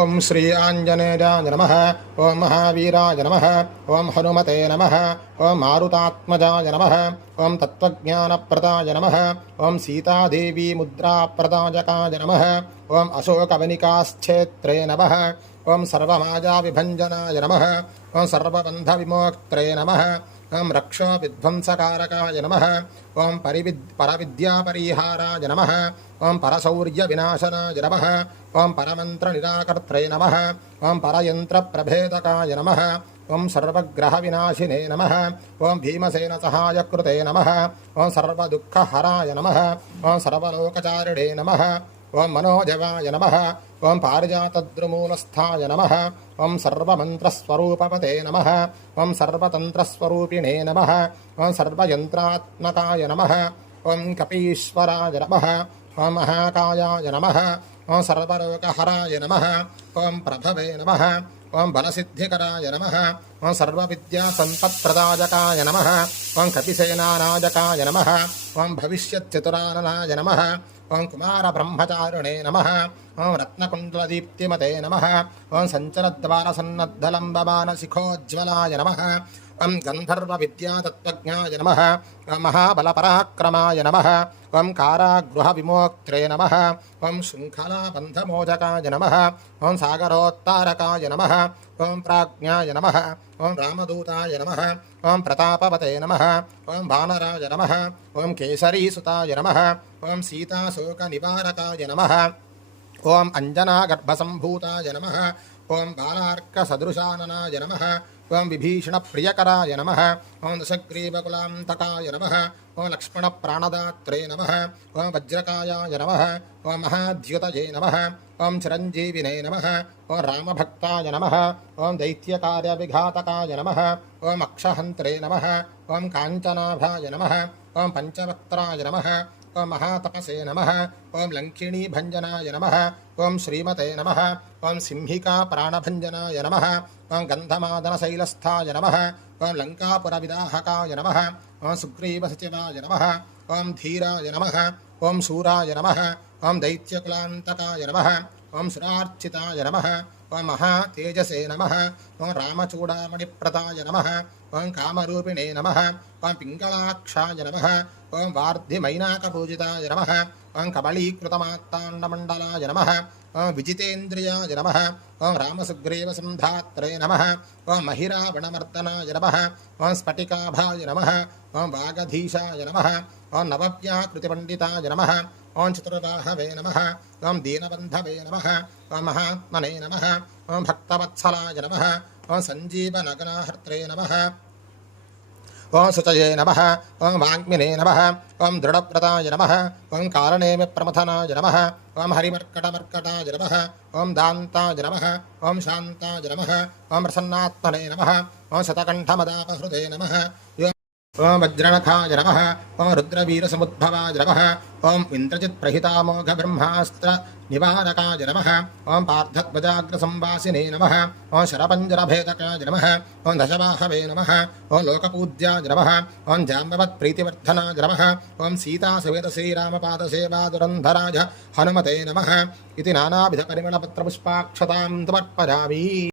ओं श्री आंजनेयाय नमः। ओं महावीराय नमः। ओं हनुमते नमः। ओं मारुतात्मजाय नमः। ओं तत्त्वज्ञानप्रदाय नमः। ओं सीतादेवी मुद्राप्रदायकाय नमः। ओं अशोकवनिकाश्छेत्रे नमः। ओं सर्वमायाविभञ्जनाय नमः। ओं सर्वबन्धविमोक्त्रे नमः। ओं रक्षो विध्वंसकारकाय नमः। ओं परविद्यापरिहाराय नमः। ओं परशौर्यविनाशनाय नमः। ओं परमन्त्रनिराकर्त्रे नमः। ओं परयन्त्रप्रभेदकाय नमः। ओं सर्वग्रहविनाशिने नमः। ओं भीमसेनसहायकृते नमः। ओं सर्वदुःखहराय नमः। ओं सर्वलोकचारिणे नमः। ओं मनोजवाय नमः। ओं पारिजातद्रुमूलस्थाय नमः। ओं सर्वमन्त्रस्वरूपपते नमः। ओं सर्वतन्त्रस्वरूपिणे नमः। ओं सर्वयन्त्रात्मकाय नमः। ओं कपीश्वराय नमः। ओं महाकायाय नमः। ओं सर्वरोगहराय नमः। ओं प्रभवे नमः। ओं बलसिद्धिकराय नमः। ओं सर्वविद्यासम्पत्प्रदायकाय नमः। ओं कपिसेनानायकाय नमः। ओं भविष्यच्चतुराननाय नमः। ओं कुमारब्रह्मचारिणे नमः। ओं रत्नकुण्डलदीप्तिमते नमः। ओं सञ्चरद्वारसन्नद्धलम्बमानशिखोज्ज्वलाय नमः। ओं गन्धर्वविद्यातत्त्वज्ञाय नमः। ओं महाबलपराक्रमाय नमः। ओं कारागृहविमोक्त्रे नमः। ओं शृङ्खलाबन्धमोचकाय नमः। ओं सागरोत्तारकाय नमः। ओं प्राज्ञाय नमः। ओं रामदूताय नमः। ओं प्रतापवते नमः। ओं वानराय नमः। ओं केसरीसुताय नमः। ओं सीताशोकनिवारकाय नमः। ओं अञ्जनागर्भसम्भूताय नमः। ओं बालार्कसदृशाननाय नमः। ओं विभीषणप्रियकराय नमः। ओं दशग्रीवकुलान्तकाय नमः। ओं लक्ष्मणप्राणदात्रे नमः। ओं वज्रकायाय नमः। ओं महाद्युतये नमः। ओं चिरञ्जीविने नमः। ओं रामभक्ताय नमः। ओं दैत्यकार्यविघातकाय नमः। ओं अक्षहन्त्रे नमः। ओं काञ्चनाभाय नमः। ओं पञ्चवक्त्राय नमः। ओं महातपसे नमः। ओं लङ्किणीभञ्जनाय नमः। ओं श्रीमते नमः। ओं सिंहिकाप्राणभञ्जनाय नमः। ओं गन्धमादनशैलस्थाय नमः। ओं लङ्कापुरविदाहकाय नमः। ओं सुग्रीवसचिवाय नमः। ओं धीराय नमः। ओं शूराय नमः। ओं दैत्यकुलान्तकाय नमः। ओं सुरार्चिताय नमः। ओं महातेजसे नमः। ओं रामचूडामणिप्रदाय नमः। ओं कामरूपिणे नमः। ओं पिङ्गलाक्षाय नमः। ओं वार्धिमैनाकपूजिताय नमः। ओं कबलीकृतमात्ताण्डमण्डलाय नमः। ओं विजितेन्द्रियाय नमः। ओं रामसुग्रीवसन्धात्रे नमः। ओं महिरावणमर्दनाय नमः। ओं स्फटिकाभाय नमः। ओं वागधीशाय नमः। ओं नवव्याकृतिपण्डिताय नमः। ओं चतुर्बाहवे नमः। ओं दीनबन्धवे नमः। ओं महात्मने नमः। ओं भक्तवत्सलाय नमः। ओं सञ्जीवनगनाहर्त्रे नमः। ओं शुचये नमः। ओं वाग्मिने नमः। ओं दृढव्रताय नमः। ओं कारणेमिप्रमथनाय नमः। ओं हरिमर्कटमर्कटाय नमः। ओं दान्ताय नमः। ओं शान्ताय नमः। ओं प्रसन्नात्मने नमः। ओं शतकण्ठमदापहृते नमः। ओं वज्रणखाय नमः। ओं रुद्रवीरसमुद्भवाय नमः। ओं इन्द्रजित्प्रहितामोघब्रह्मास्त्रनिवारकाय नमः। ओं पार्थध्वजाग्रसंवासिने नमः। ओं शरपञ्जरभेदकाय नमः। ओं दशबाहवे नमः। ओं लोकपूज्याय नमः। ओं जाम्बवत्प्रीतिवर्धनाय नमः। ओं सीतासमेतश्रीरामपादसेवादुरन्धराय हनुमते नमः इति नानाविधपरिमलपत्रपुष्पाक्षतां समर्पयामि।